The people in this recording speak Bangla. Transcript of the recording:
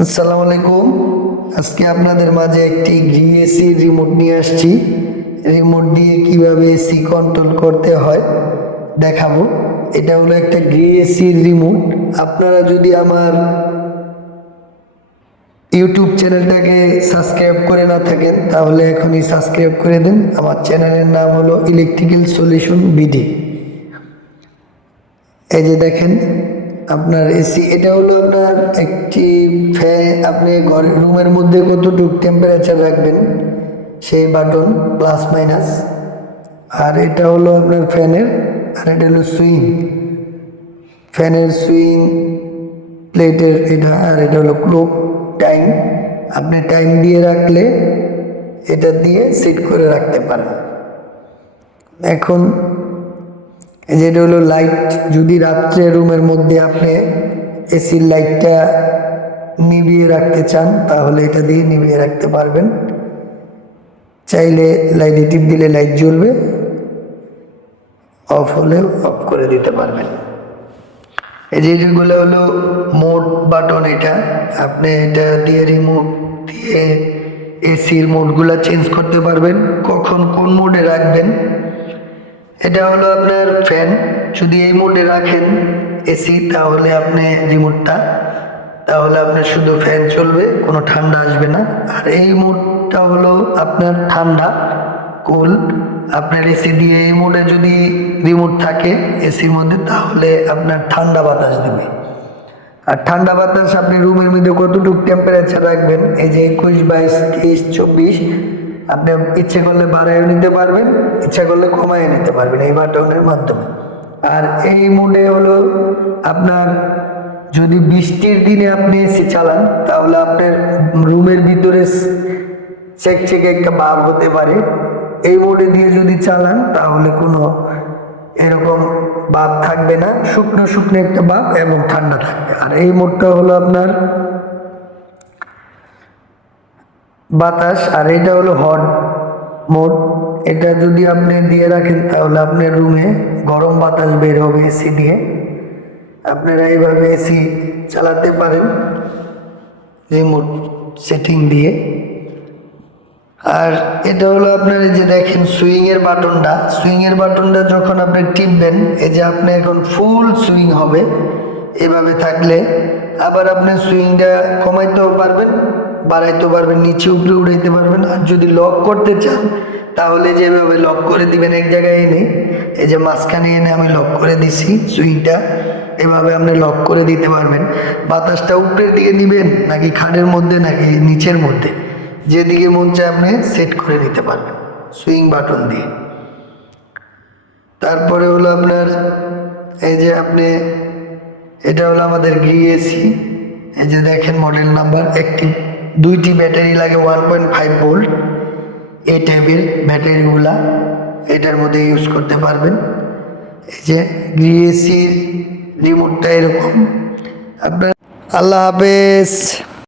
আসসালামু আলাইকুম। আজকে আপনাদের মাঝে একটি এসি রিমোট নিয়ে আসছি। রিমোট দিয়ে কিভাবে এসি কন্ট্রোল করতে হয় দেখাবো। এটা হলো একটা এসি রিমোট। আপনারা যদি আমার ইউটিউব চ্যানেলটাকে সাবস্ক্রাইব করে না থাকেন তাহলে এখনই সাবস্ক্রাইব করে দিন। আমার চ্যানেলের নাম হলো ইলেকট্রিক্যাল সলিউশন বিডি। এই যে দেখেন আপনার এসি, এটা হলো আপনার একটি ফ্যান। আপনি ঘরের রুমের মধ্যে কতটুকু টেম্পারেচার রাখবেন সেই বাটন প্লাস মাইনাস। আর এটা হলো আপনার ফ্যানের, আর এটা হলো সুইং, ফ্যানের সুইং প্লেটের এটা। আর এটা হলো ক্লক টাইম, আপনি টাইম দিয়ে রাখলে এটা দিয়ে সেট করে রাখতে পারেন। এখন যেটা হলো লাইট, যদি রাত্রে রুমের মধ্যে আপনি এসির লাইটটা নিভিয়ে রাখতে চান তাহলে এটা দিয়ে নিভিয়ে রাখতে পারবেন। চাইলে লাইটে টিপ দিলে লাইট জ্বলবে, অফ হলে অফ করে দিতে পারবেন। এই যে যেগুলো হলো মোড বাটন, এটা আপনি এটা দিয়ে রিমোট দিয়ে এসির মোডগুলো চেঞ্জ করতে পারবেন, কখন কোন মোডে রাখবেন। এটা হলো আপনার ফ্যান, যদি এই মোডে রাখেন এসি তাহলে আপনি রিমোটটা, তাহলে আপনার শুধু ফ্যান চলবে, কোনো ঠান্ডা আসবে না। আর এই মোডটা হলো আপনার ঠান্ডা কুল। আপনার এসি দিয়ে এই মোডে যদি রিমোট থাকে এসির মধ্যে তাহলে আপনার ঠান্ডা বাতাস দেবে। আর ঠান্ডা বাতাস আপনি রুমের মধ্যে কতটুকু টেম্পারেচার রাখবেন, এই যে 21, 22, 23, 24 আপনি ইচ্ছে করলে বাড়াইও নিতে পারবেন, ইচ্ছা করলে কমাইও নিতে পারবেন এই বাটনের মাধ্যমে। আর এই মোডে হলো আপনার যদি বৃষ্টির দিনে আপনি এসি চালান তাহলে আপনার রুমের ভিতরে চেকচেকে একটা ভাব হতে পারে। এই মোডে দিয়ে যদি চালান তাহলে কোনো এরকম ভাব থাকবে না, শুকনো শুকনো একটা ভাব এবং ঠান্ডা থাকবে। আর এই মোডটা হলো আপনার বাতাস, আর এটা হলো হট মোড। এটা যদি আপনি দিয়ে রাখেন তাহলে আপনার রুমে গরম বাতাস বের হবে এসি দিয়ে। আপনারা এইভাবে এসি চালাতে পারেন রিমোট সেটিং দিয়ে। আর এটা হলো আপনার এই যে দেখেন সুইংয়ের বাটনটা, সুইংয়ের বাটনটা যখন আপনি টিপবেন এই যে আপনি এখন ফুল সুইং হবে এভাবে থাকলে। আবার আপনি সুইংটা কমাইতেও পারবেন, বাড়াইতেও পারবেন, নিচে উপরে উঠাইতে পারবেন। আর যদি লক করতে চান তাহলে যেভাবে লক করে দিবেন এক জায়গায় এনে, এই যে মাঝখানে এনে আমি লক করে দিছি সুইংটা, এভাবে আপনি লক করে দিতে পারবেন। বাতাসটা উপরের দিকে নিবেন নাকি খাটের মধ্যে নাকি নিচের মধ্যে, যেদিকে মন চায় আপনি সেট করে নিতে পারবেন সুইং বাটন দিয়ে। তারপরে হলো আপনার এই যে আপনি, এটা হলো আমাদের এসি। এই যে দেখেন মডেল নাম্বার, একটি 2টি ব্যাটারি লাগে 1.5 ভোল্ট, এই টাইপের ব্যাটারিগুলা এটার মধ্যে ইউজ করতে পারবেন। এই যে এসির রিমোটটা এরকম আপনার। আল্লাহ হাফেজ।